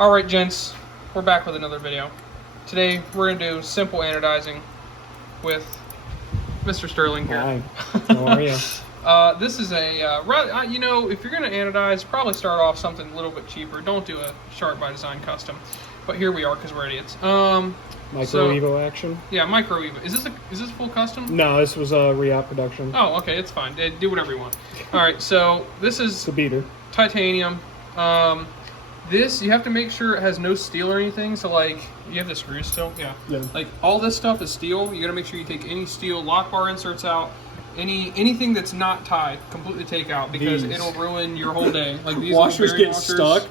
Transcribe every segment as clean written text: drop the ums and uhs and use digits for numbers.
Alright gents, we're back with another video. Today we're going to do simple anodizing with Mr. Sterling here. Hi, how are you? This is a, you know, if you're going to anodize, probably start off something a little bit cheaper. Don't do a Sharp by Design custom. But here we are because we're idiots. Micro Evo action? Yeah, Micro Evo. Is this full custom? No, this was a re-out production. Oh, okay, it's fine. Do whatever you want. Alright, so this is It's a beater. titanium. This, you have to make sure it has no steel or anything. So, like, you have the screws still? Yeah. Like, all this stuff is steel. You gotta make sure you take any steel lock bar inserts out. Anything that's not tied, completely take out, because it'll ruin your whole day. Like, these washers get stuck.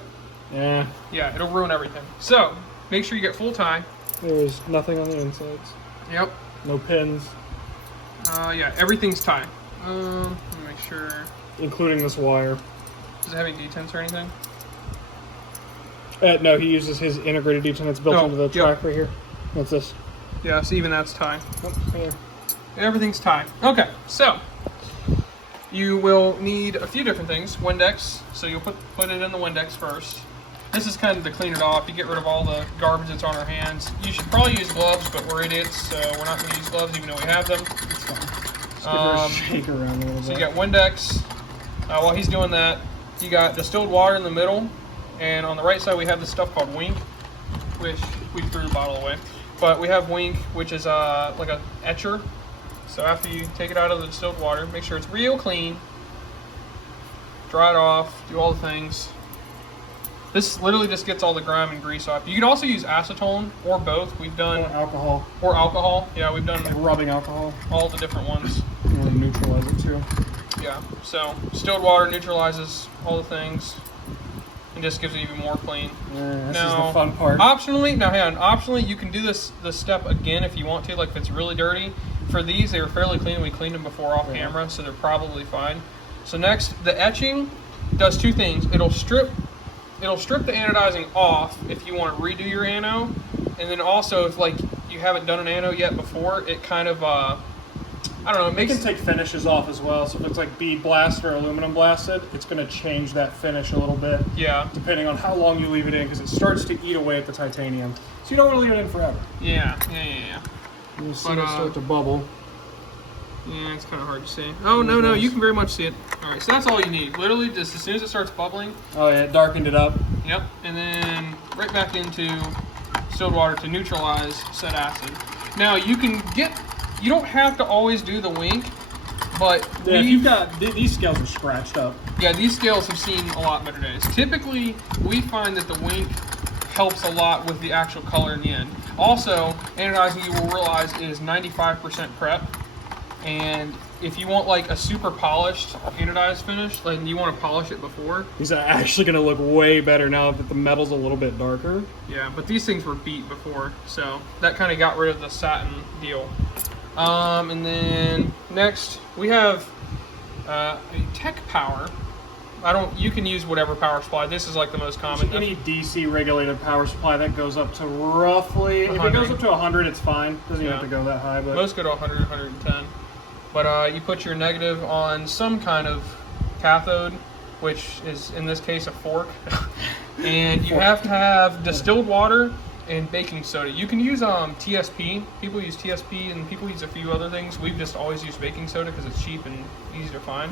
Yeah. Yeah, it'll ruin everything. So, make sure you get full tie. There's nothing on the insides. Yep. No pins. Yeah, everything's tied. Let me make sure. Including this wire. Does it have any detents or anything? No, he uses his integrated detent that's built into the track right here. What's this? Yeah, so even that's tied. Oh, here. Everything's tied. Okay, so you will need a few different things. Windex, so you'll put it in the Windex first. This is kind of to clean it off. You get rid of all the garbage that's on our hands. You should probably use gloves, but we're idiots, so we're not going to use gloves even though we have them. It's fine. Just give her a shake around a little bit. So you got Windex. While he's doing that, you got distilled water in the middle, and on the right side we have this stuff called Wink, which we threw the bottle away. But we have Wink, which is like a etcher. So after you take it out of the distilled water, make sure it's real clean. Dry it off, do all the things. This literally just gets all the grime and grease off. You can also use acetone or both. We've done alcohol. Or alcohol. Yeah, we've done like rubbing alcohol. All the different ones. You want to neutralize it too. Yeah. So distilled water neutralizes all the things and just gives it even more clean. Yeah, this is the fun part. Optionally, you can do this step again if you want to. Like if it's really dirty. For these, they were fairly clean. We cleaned them before off camera, so they're probably fine. So next, the etching does two things. It'll strip the anodizing off if you want to redo your ano, and then also if like you haven't done an ano yet before, it kind of I don't know. It can take finishes off as well. So if it's like bead blasted or aluminum blasted, it's going to change that finish a little bit. Yeah. Depending on how long you leave it in, because it starts to eat away at the titanium. So you don't want to leave it in forever. Yeah. You see it start to bubble. Yeah, it's kind of hard to see. Oh, no, you can very much see it. All right, so that's all you need. Literally, just as soon as it starts bubbling. Oh, yeah, it darkened it up. Yep, and then right back into distilled water to neutralize said acid. Now, you don't have to always do the Wink, but if you've got, these scales are scratched up. Yeah, these scales have seen a lot better days. Typically, we find that the Wink helps a lot with the actual color in the end. Also, anodizing, you will realize, is 95% prep. And if you want like a super polished anodized finish, like you want to polish it before. These are actually going to look way better now that the metal's a little bit darker. Yeah, but these things were beat before, so that kind of got rid of the satin deal. And then next we have a Tech Power. You can use whatever power supply. This is like the most common. Any DC regulated power supply that goes up to roughly, 100. If it goes up to 100, it's fine. Doesn't even have to go that high. But most go to 100, 110. But you put your negative on some kind of cathode, which is in this case a fork. And you have to have distilled water and baking soda. You can use TSP. People use TSP and people use a few other things. We've just always used baking soda because it's cheap and easy to find.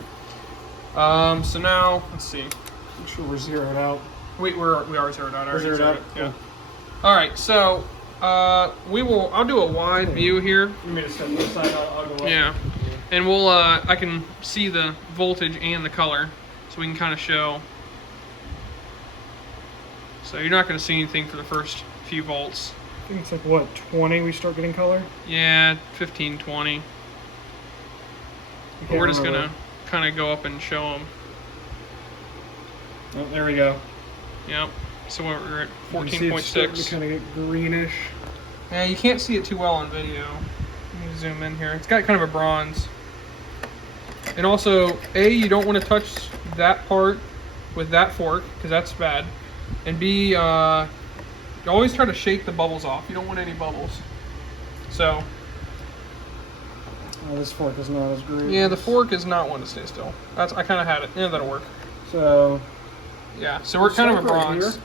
So now, let's see. Make sure we're zeroed out. We are zeroed out. We're zeroed out? Yeah. All right, so I'll do a wide view here. You want me to step this side? I'll go up. Yeah. And I can see the voltage and the color, so we can kind of show. So you're not going to see anything for the first few volts. I think it's like, what, 20 we start getting color? Yeah, 15, 20. But we're just going to kind of go up and show them. Oh, there we go. Yep. So we're at 14.6. Kind of get greenish. Yeah, you can't see it too well on video. Let me zoom in here. It's got kind of a bronze. And also, you don't want to touch that part with that fork, because that's bad. And B, you always try to shake the bubbles off. You don't want any bubbles. So. Oh, this fork is not as great. Yeah, the fork is not one to stay still. I kind of had it. Yeah, that'll work. So. Yeah, so we're kind of a bronze. Right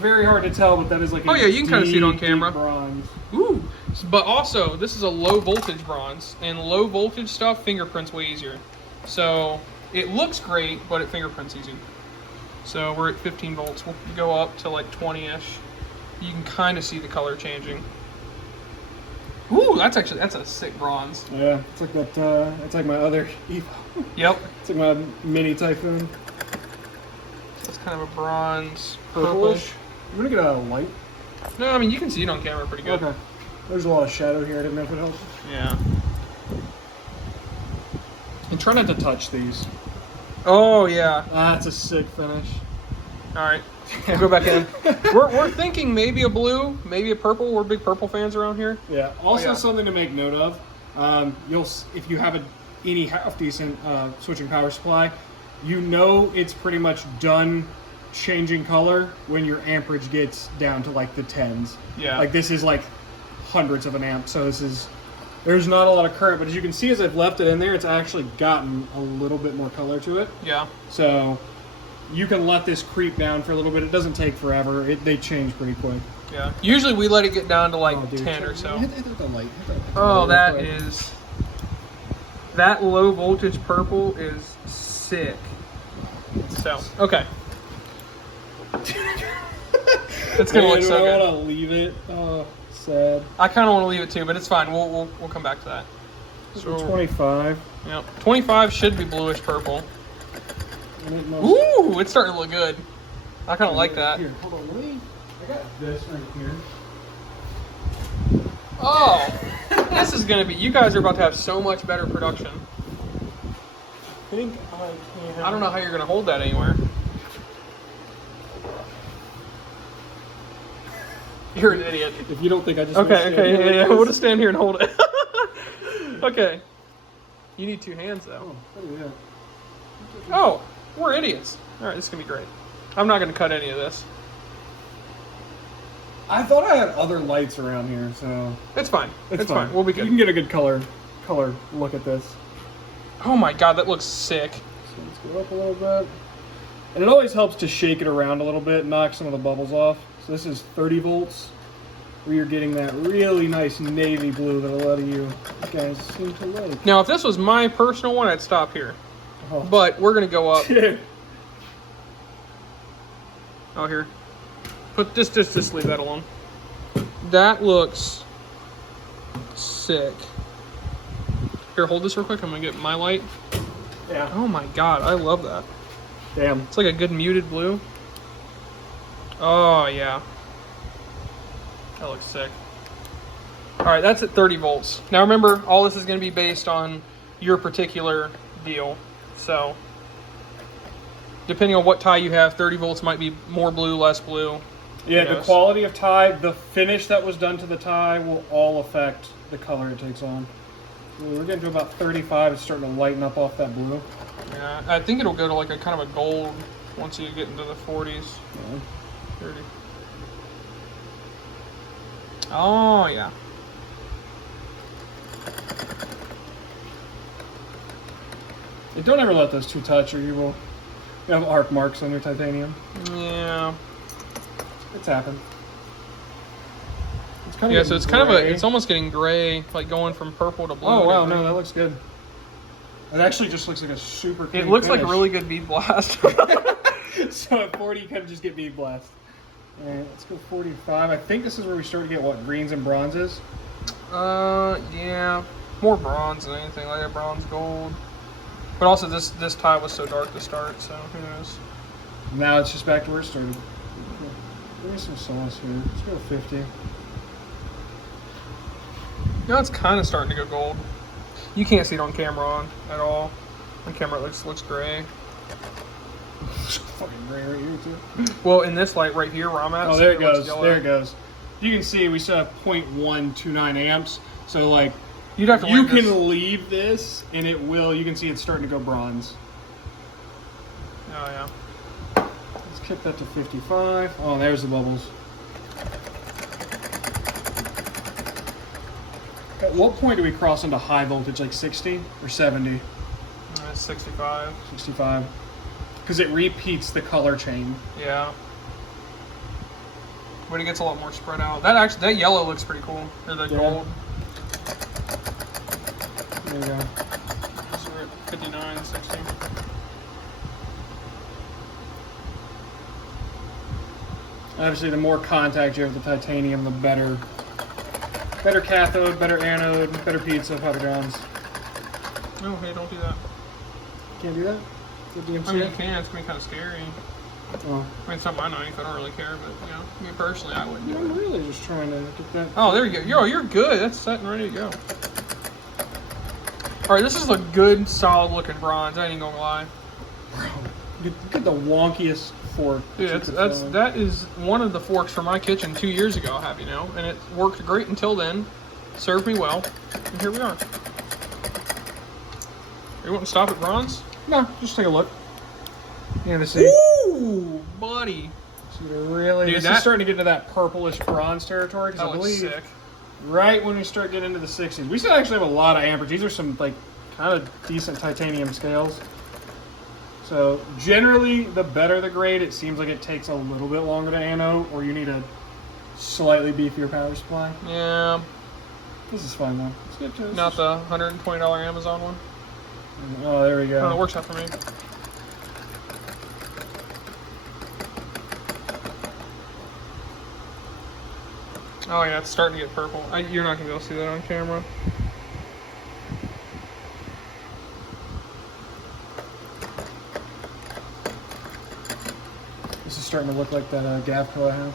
very hard to tell, but that is like Oh yeah, you can kind of see it on camera. Bronze. Ooh, but also this is a low voltage bronze, and low voltage stuff fingerprints way easier. So it looks great, but it fingerprints easy. So we're at 15 volts. We'll go up to like 20-ish. You can kind of see the color changing. Ooh, that's a sick bronze. Yeah, it's like that. It's like my other Evo. Yep. It's like my mini Typhoon. So it's kind of a bronze, Purplish. purplish. You want to get a light? No, I mean you can see it on camera pretty good. Okay. There's a lot of shadow here. I didn't know if it helps. Yeah. And try not to touch these. Oh yeah. That's a sick finish. All right. We'll go back in. We're thinking maybe a blue, maybe a purple. We're big purple fans around here. Yeah. Also, yeah. something to make note of. If you have any half decent switching power supply, you know it's pretty much done changing color when your amperage gets down to like the tens. Yeah. Like this is like hundreds of an amp, so there's not a lot of current, but as you can see as I've left it in there, it's actually gotten a little bit more color to it. Yeah. So you can let this creep down for a little bit. It doesn't take forever. They change pretty quick. Yeah. Usually we let it get down to like 10 or so. Hit the light. Oh, that low voltage purple is sick. So, okay. It's gonna look so I good. want to leave it. Oh, sad. I kind of want to leave it too, but it's fine. We'll come back to that. So 25. Yep. 25 should be bluish purple. Ooh, it's starting to look good. I kind of like that. Here, hold on. I got this right here. Oh, this is gonna be. You guys are about to have so much better production. I think I can. I don't know how you're gonna hold that anywhere. You're an idiot. If you don't think I just Okay, yeah. We'll just stand here and hold it. Okay. You need two hands though. Oh, yeah. Oh, we're idiots. All right, this is gonna be great. I'm not gonna cut any of this. I thought I had other lights around here, so It's fine. It's fine. We'll be good. You can get a good color look at this. Oh my god, that looks sick. So let's go up a little bit. And it always helps to shake it around a little bit, knock some of the bubbles off. So this is 30 volts, where you're getting that really nice navy blue that a lot of you guys seem to like. Now, if this was my personal one, I'd stop here. Oh. But we're gonna go up. Dude. Oh, here. Just leave that alone. That looks sick. Here, hold this real quick. I'm gonna get my light. Yeah. Oh my god, I love that. Damn. It's like a good muted blue. Oh yeah. That looks sick. All right, that's at 30 volts. Now remember, all this is gonna be based on your particular deal. So, depending on what tie you have, 30 volts might be more blue, less blue. Yeah, the quality of tie, the finish that was done to the tie will all affect the color it takes on. We're getting to about 35. It's starting to lighten up off that blue. Yeah, I think it'll go to like a kind of a gold once you get into the 40s. Yeah. 30. Oh, yeah. And don't ever let those two touch or you will have arc marks on your titanium. Yeah. It's happened. It's kind of Yeah, so it's kind of it's almost getting gray, like going from purple to blue. Oh, wow, no, that looks good. It actually just looks like a super clean It looks finish. like a really good bead blast. So at 40, you kind of just get bead blast. All right, let's go 45. I think this is where we start to get, what, greens and bronzes? Yeah. More bronze than anything, like a bronze gold. But also this tie was so dark to start, so who knows. Now it's just back to where it started. Give me some sauce here. Let's go 50. Now it's kind of starting to go gold. You can't see it on camera at all. On camera it looks gray. It's fucking gray right here too. Well, in this light right here where I'm at. Oh, there it goes. There it goes. You can see we still have 0.129 amps. So like, you can leave this and it will. You can see it's starting to go bronze. Oh yeah. Let's kick that to 55. Oh, there's the bubbles. At what point do we cross into high voltage, like 60 or 70? 65. 65. Because it repeats the color chain. Yeah. but it gets a lot more spread out. That yellow looks pretty cool. Or the gold. There you go. So we're at 59, 60. Obviously, the more contact you have with the titanium, the better. Better cathode, better anode, better pizza, powder johns. No, hey, don't do that. Can't do that? The DMC? I mean, you can. It's gonna be kind of scary. Oh. I mean, it's not my knife. I don't really care, but you know, me personally, I wouldn't do I'm it. really just trying to get that. Oh, there you go. You're good. That's set and ready to go. All right, this is a good, solid-looking bronze. I ain't even gonna lie. Look at the wonkiest fork. Dude, that is one of the forks from my kitchen 2 years ago. I'll have you know, and it worked great until then. Served me well, and here we are. You want to stop at bronze? No, just take a look. Yeah, to see. Ooh, buddy. So really, dude, this is starting to get into that purplish bronze territory because I believe sick. Right when we start getting into the 60s, we still actually have a lot of amperage. These are some like kind of decent titanium scales. So generally, the better the grade, it seems like it takes a little bit longer to anode, or you need a slightly beefier power supply. Yeah. This is fine though. It's good too. Not the $120 Amazon one. Oh, there we go. Oh, it works out for me. Oh yeah, it's starting to get purple. You're not gonna be able to see that on camera. This is starting to look like that Gavco I have.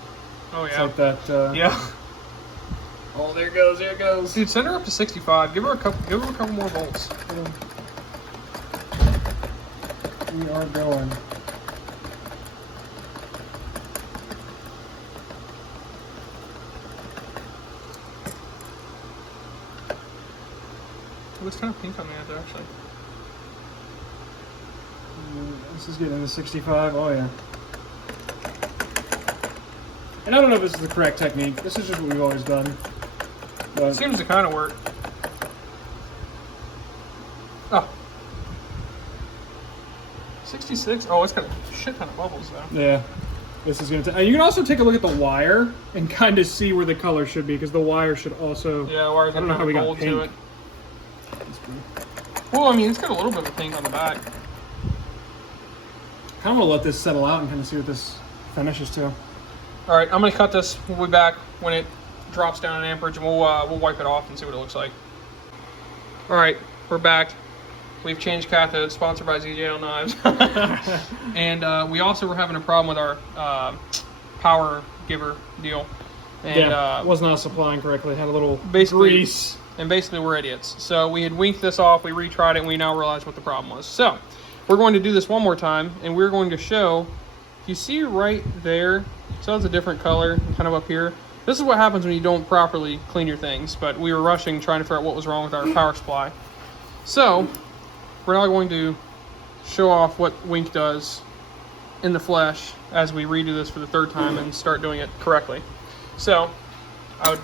Oh yeah. It's like that. Yeah. Oh, there it goes. There it goes. Dude, send her up to 65. Give her a couple more volts. We are going. It looks kind of pink on the edge, actually. This is getting to 65. Oh yeah. And I don't know if this is the correct technique. This is just what we've always done. But Seems to kind of work. Oh. 66? Oh, it's got a shit ton of bubbles, though. yeah, this is gonna. You can also take a look at the wire and kind of see where the color should be because the wire should also. Yeah, the wire's got I don't know how we got gold to pink. it. Well, I mean, it's got a little bit of pink on the back. Kind of want to let this settle out and kind of see what this finishes to. All right, I'm gonna cut this. We'll be back when it drops down in amperage, and we'll wipe it off and see what it looks like. All right, we're back. We've changed cathodes, sponsored by ZJL Knives. And we also were having a problem with our power giver deal. And was not supplying correctly. Had a little basically, grease. And basically we're idiots. So we had winked this off, we retried it, and we now realize what the problem was. So we're going to do this one more time, and we're going to show, you see right there, so it's a different color, kind of up here. This is what happens when you don't properly clean your things, but we were rushing trying to figure out what was wrong with our power supply. So we're now going to show off what wink does in the flesh as we redo this for the third time and start doing it correctly. So I would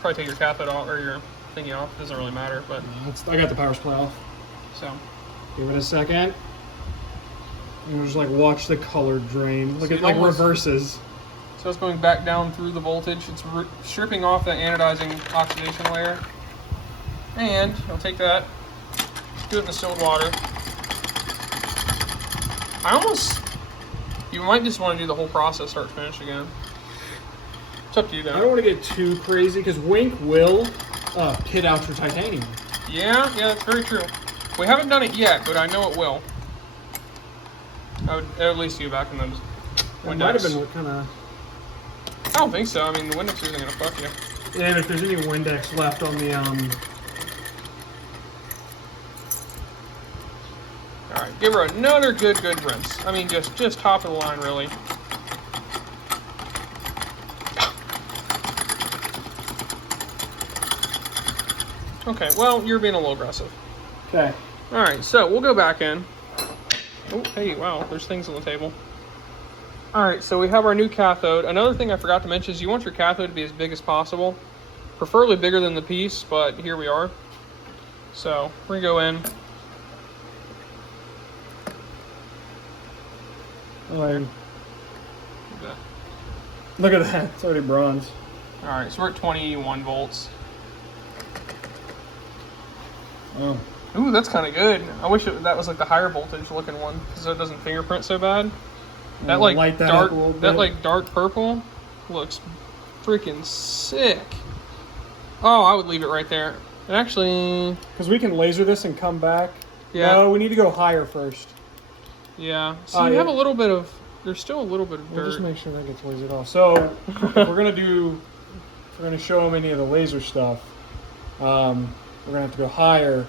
probably take your cathode off, or your thingy off, doesn't really matter, but I got the power supply off. so Give it a second. And just like watch the color drain. Look So at it like almost- reverses. So it's going back down through the voltage. It's stripping off that anodizing oxidation layer. And I'll take that, do it in distilled water. You might just want to do the whole process start to finish again. It's up to you I don't though. want to get too crazy because wink will pit out your titanium. Yeah, that's very true. We haven't done it yet, but I know it will. I would at least do back in the That Windex. might have been what kind of. I don't think so. I mean, the Windex isn't going to fuck you. And if there's any Windex left on the All right, give her another good rinse. I mean, just top of the line, really. Okay, well, you're being a little aggressive. Okay. All right, so we'll go back in. Oh, hey, wow, there's things on the table. All right, so we have our new cathode. Another thing I forgot to mention is you want your cathode to be as big as possible. Preferably bigger than the piece, but here we are. So we're gonna go in. Look at that. It's already bronze. All right, so we're at 21 volts. Oh. Ooh, that's kind of good. I wish that was like the higher voltage looking one, because it doesn't fingerprint so bad. That like light that dark, up a little bit. that like dark purple looks freaking sick. Oh, I would leave it right there. And actually, because we can laser this and come back. Yeah. No, we need to go higher first. Yeah. So you have a little bit of. There's still a little bit of dirt. We'll just make sure that gets lasered off. So if we're gonna show them any of the laser stuff. We're gonna have to go higher,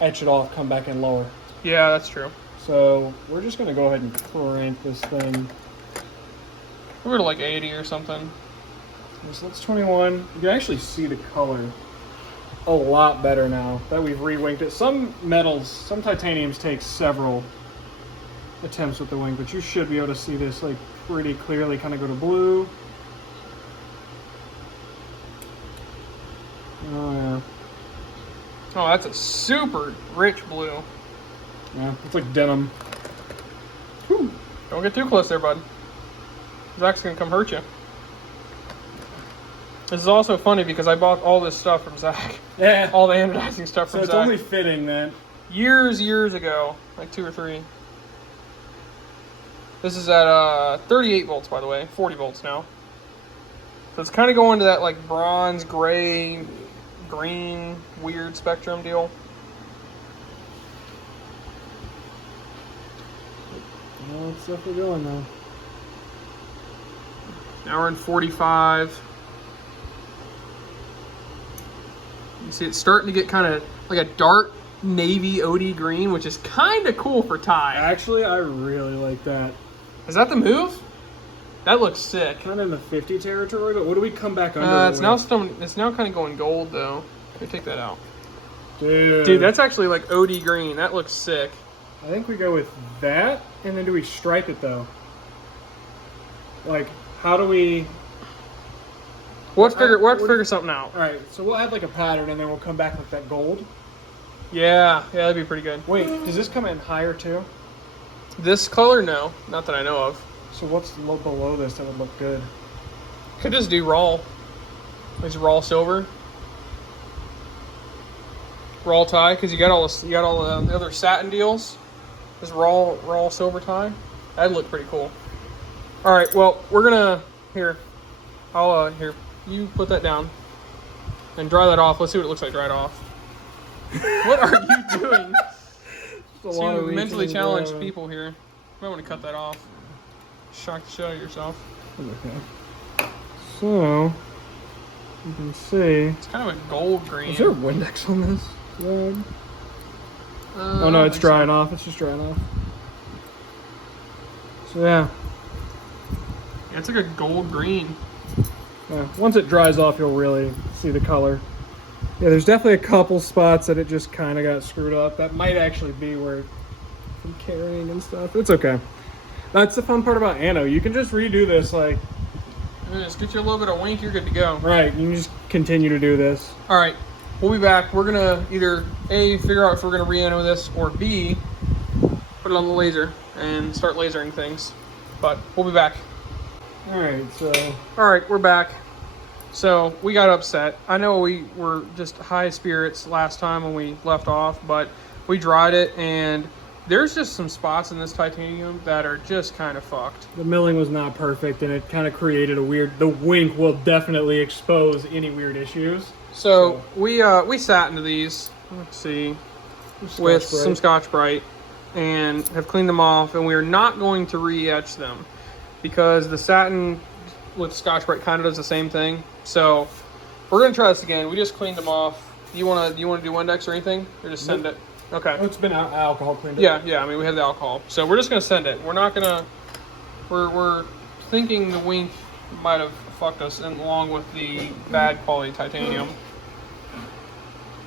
etch it off, come back in lower. Yeah, that's true. So we're just gonna go ahead and crank this thing. We're to like 80 or something. So that's 21. You can actually see the color a lot better now that we've re-winked it. Some metals, some titaniums take several attempts with the wing, but you should be able to see this like pretty clearly kind of go to blue. Oh yeah. Oh, that's a super rich blue. Yeah, it's like denim. Whew. Don't get too close there, bud. Zach's gonna come hurt you. This is also funny because I bought all this stuff from Zach. Yeah. All the anodizing stuff from So it's Zach. only fitting that. Years ago. Like 2 or 3. This is at 38 volts, by the way. 40 volts now. So it's kind of going to that like bronze, gray, green, weird spectrum deal. Well, it's definitely going though. Now we're in 45. You see it's starting to get kind of like a dark navy OD green, which is kind of cool for Ty. Actually, I really like that. Is that the move? That looks sick. Kind of in the 50 territory, but what do we come back under? It's now kind of going gold though. Let me take that out. Dude, That's actually like OD green. That looks sick. I think we go with that, and then do we stripe it though? Like, how do we? We'll have to figure something out. All right, so we'll add like a pattern, and then we'll come back with that gold. Yeah, that'd be pretty good. Wait, does this come in higher too? This color, no, not that I know of. So what's below this that would look good? Could just do raw. It's raw silver, raw tie, because you got all the other satin deals. This raw silver tie, that'd look pretty cool. All right, well we're gonna here. I'll here you put that down and dry that off. Let's see what it looks like dried off. What are you doing? Two mentally challenged people here. You might want to cut that off. Shock the shit out of yourself. Okay. So you can see it's kind of a gold green. Is there a Windex on this? Oh no, it's drying off. It's just drying off. So yeah. It's like a gold green. Yeah. Once it dries off, you'll really see the color. Yeah, there's definitely a couple spots that it just kind of got screwed up. That might actually be where from carrying and stuff. It's okay. That's the fun part about Ano. You can just redo this, like. Just get you a little bit of wink, you're good to go. Right, you can just continue to do this. All right, we'll be back. We're gonna either A, figure out if we're gonna re-ano this, or B, put it on the laser and start lasering things. But we'll be back. All right, so. All right, we're back. So we got upset. I know we were just high spirits last time when we left off, but we dried it and there's just some spots in this titanium that are just kind of fucked. The milling was not perfect and it kind of created a weird, the wink will definitely expose any weird issues. So we sat into these, let's see, with some Scotch-Brite and have cleaned them off, and we are not going to re-etch them because the satin with Scotch-Brite kind of does the same thing. So we're gonna try this again. We just cleaned them off. Do you wanna do Windex or anything, or just send it? Okay. It's been alcohol cleaned Yeah. up. I mean, we have the alcohol, so we're just gonna send it. We're not gonna. We're thinking the wink might have fucked us, and along with the bad quality titanium.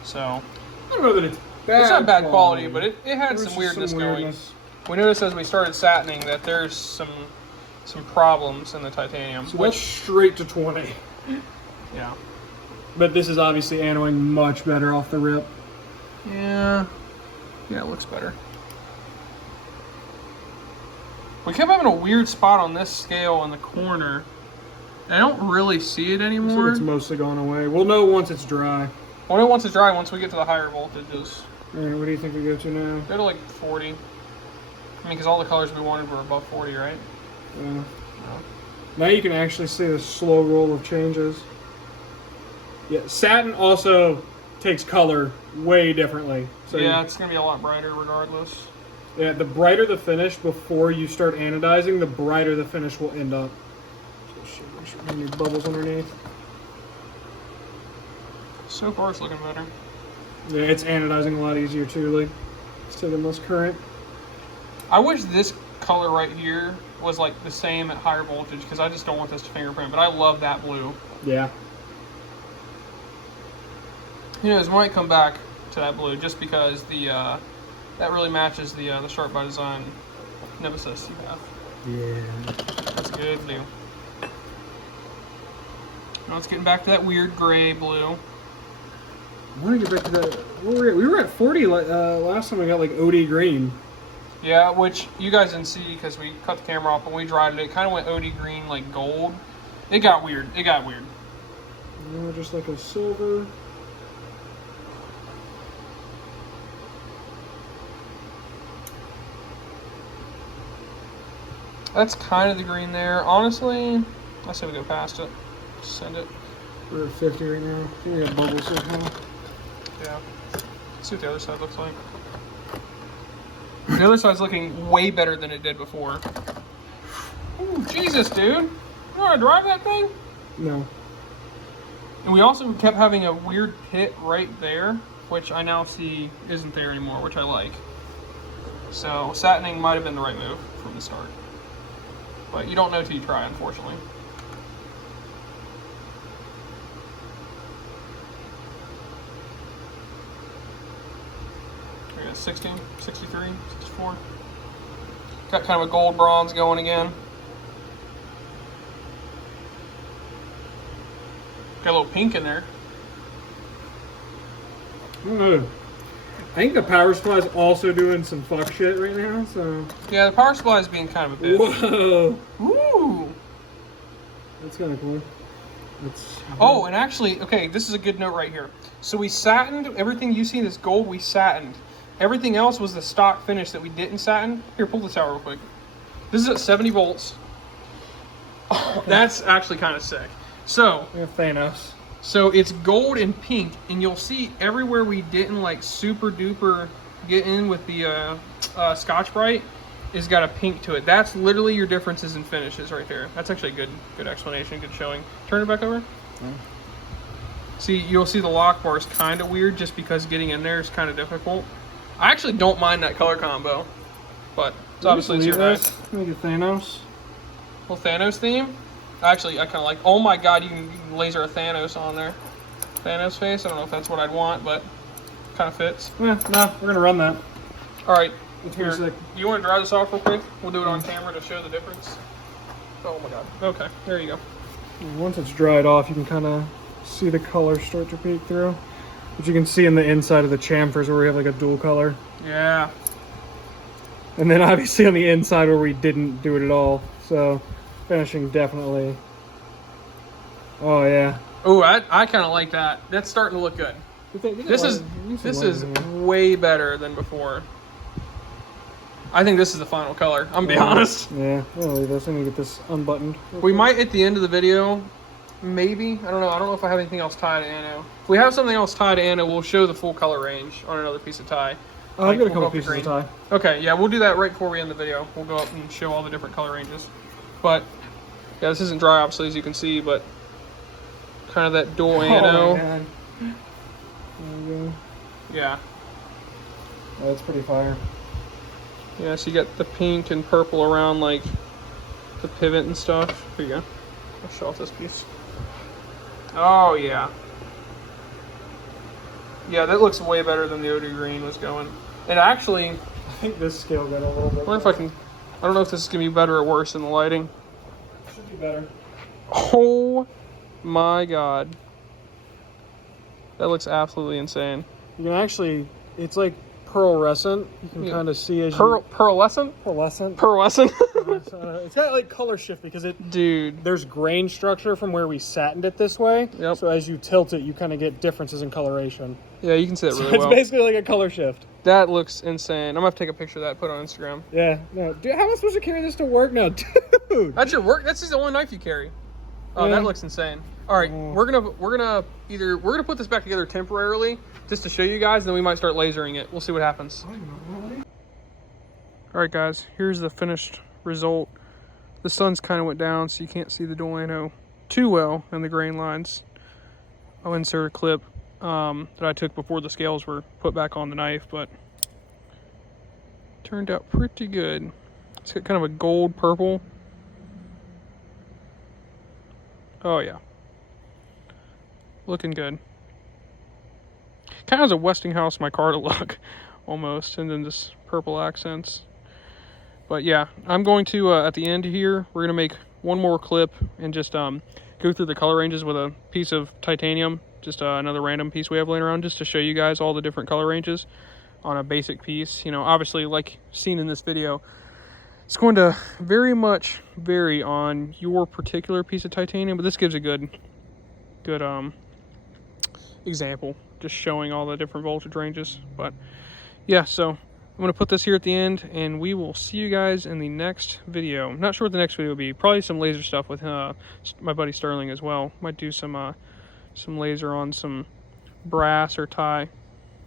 So I don't know that it's bad. it's not bad quality, but it had There's some weirdness some going. We noticed as we started satining that there's some problems in the titanium. So that's straight to 20. Yeah. But this is obviously anoing much better off the rip. Yeah. Yeah, it looks better. We kept having a weird spot on this scale in the corner I don't really see it I anymore. think it's mostly gone away. We'll know once it's dry. Well, no, once it's dry, once we get to the higher voltages. All right, what do you think we go to now? Go to like 40. I mean, because all the colors we wanted were above 40, right? Yeah. No. Now you can actually see the slow roll of changes. Yeah, satin also takes color way differently. So Yeah, it's going to be a lot brighter regardless. yeah, the brighter the finish before you start anodizing, the brighter the finish will end up. So make sure we need bubbles underneath. So far, it's looking better. Yeah, it's anodizing a lot easier too, like it's taking less current. I wish this color right here was like the same at higher voltage because I just don't want this to fingerprint, but I love that blue. Yeah. You know, we might come back to that blue just because the that really matches the Sharp by Design Nemesis you have. Yeah. That's a good blue. Now it's getting back to that weird gray blue. I want to get back to that. We were at 40 last time we got like OD green. Yeah, which you guys didn't see because we cut the camera off, but we dried it. It kind of went OD green, like gold. It got weird. It got weird. Just like a silver. That's kind of the green there. Honestly, I say we go past it. Just send it. We're at 50 right now. I think we got bubbles somehow. Yeah. Let's see what the other side looks like. The other side's looking way better than it did before. Ooh, Jesus, dude. You want to drive that thing? No. And we also kept having a weird pit right there, which I now see isn't there anymore, which I like. So satining might have been the right move from the start. But you don't know till you try, unfortunately. We got 60, 63, 64. Got kind of a gold bronze going again. Got a little pink in there. I don't know. I think the power supply is also doing some fuck shit right now, so. Yeah, the power supply is being kind of a bitch. Whoa! Ooh! That's kind of cool. That's. Oh, and actually, okay, this is a good note right here. So we satined, everything you see in this gold, we satined. Everything else was the stock finish that we didn't satin. Here, pull this out real quick. This is at 70 volts. That's actually kind of sick. So, Yeah, Thanos. so it's gold and pink, and you'll see everywhere we didn't like super duper get in with the Scotch Brite is got a pink to it. That's literally your differences in finishes right there. That's actually a good explanation, good showing. Turn it back over. Yeah. See, you'll see the lock bar is kind of weird just because getting in there is kind of difficult. I actually don't mind that color combo, but it's obviously it's your guys. Make it Thanos. Little Thanos theme. Actually, I kind of like. Oh my God, you can laser a Thanos on there. Thanos face. I don't know if that's what I'd want, but kind of fits. Yeah, no, we're gonna run that. All right. It's Here, pretty sick. you want to dry this off real quick? We'll do it on camera to show the difference. Oh my God. Okay, there you go. Once it's dried off, you can kind of see the color start to peek through. Which you can see in the inside of the chamfers where we have like a dual color. Yeah. And then obviously on the inside where we didn't do it at all. So finishing definitely. Oh yeah. Oh, I kind of like that. That's starting to look good. This is way better than before. I think this is the final color. I'm gonna be honest. Yeah, I'll leave this. I'm gonna get this unbuttoned. We might at the end of the video, maybe. I don't know. I don't know if I have anything else tied to ano. If we have something else tied to ano, we'll show the full color range on another piece of tie. Oh, I've got a we'll couple go up to pieces of green. tie. Okay, yeah, we'll do that right before we end the video. We'll go up and show all the different color ranges. But yeah, this isn't dry obviously as you can see, but kind of that dual ano. Man. There we go. Yeah. Oh, that's pretty fire. Yeah, so you got the pink and purple around like the pivot and stuff. Here you go. I'll show off this piece. Oh yeah. Yeah, that looks way better than the OD green was going. And actually, I think this scale got a little bit. I wonder if I can. I don't know if this is gonna be better or worse in the lighting. Should be better. Oh my God. That looks absolutely insane. You can actually, it's like pearlescent. You can kind of see as Pearlescent? pearlescent. Pearlescent? It's got like color shift because Dude. there's grain structure from where we satined it this way. Yep. So as you tilt it, you kind of get differences in coloration. Yeah, you can see that really It's well. basically like a color shift. That looks insane. I'm gonna have to take a picture of that, put it on Instagram. Yeah. No, dude, how am I supposed to carry this to work now, dude? That's your work. That's the only knife you carry. Oh, Yeah. that looks insane. All right, we're gonna put this back together temporarily just to show you guys, and then we might start lasering it. We'll see what happens. All right, guys. Here's the finished result. The sun's kind of went down, so you can't see the Delano too well in the grain lines. I'll insert a clip that I took before the scales were put back on the knife, but turned out pretty good. It's got kind of a gold purple. Oh yeah, looking good. Kind of has a Westinghouse micarta look almost, and then just purple accents. But yeah, I'm going to at the end here, we're gonna make one more clip and just go through the color ranges with a piece of titanium, just another random piece we have laying around, just to show you guys all the different color ranges on a basic piece. You know, obviously, like seen in this video, it's going to very much vary on your particular piece of titanium, but this gives a good example, just showing all the different voltage ranges. But yeah, so I'm going to put this here at the end, and we will see you guys in the next video. I'm not sure what the next video will be. Probably some laser stuff with my buddy Sterling as well. Might do some laser on some brass or tie.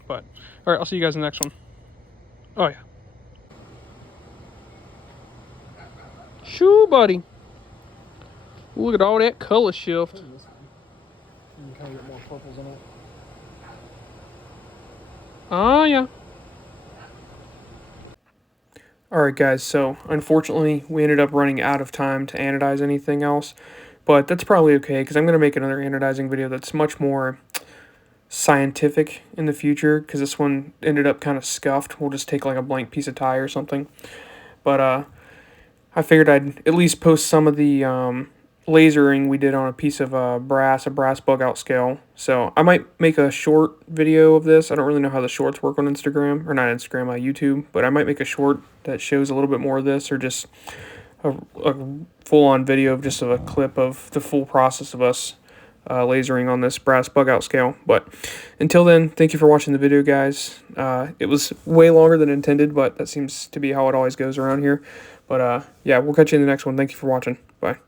But all right, I'll see you guys in the next one. Oh yeah. Shoo, buddy. Look at all that color shift. You can kind of get more purples in it. Oh, yeah. Alright, guys, so unfortunately, we ended up running out of time to anodize anything else. But that's probably okay, because I'm going to make another anodizing video that's much more scientific in the future, because this one ended up kind of scuffed. We'll just take like a blank piece of tie or something. But, I figured I'd at least post some of the lasering we did on a piece of brass bug out scale. So I might make a short video of this. I don't really know how the shorts work on Instagram, or not Instagram, YouTube, but I might make a short that shows a little bit more of this, or just a full-on video of just a clip of the full process of us lasering on this brass bug out scale. But until then, thank you for watching the video, guys. It was way longer than intended, but that seems to be how it always goes around here. But yeah, we'll catch you in the next one. Thank you for watching. Bye.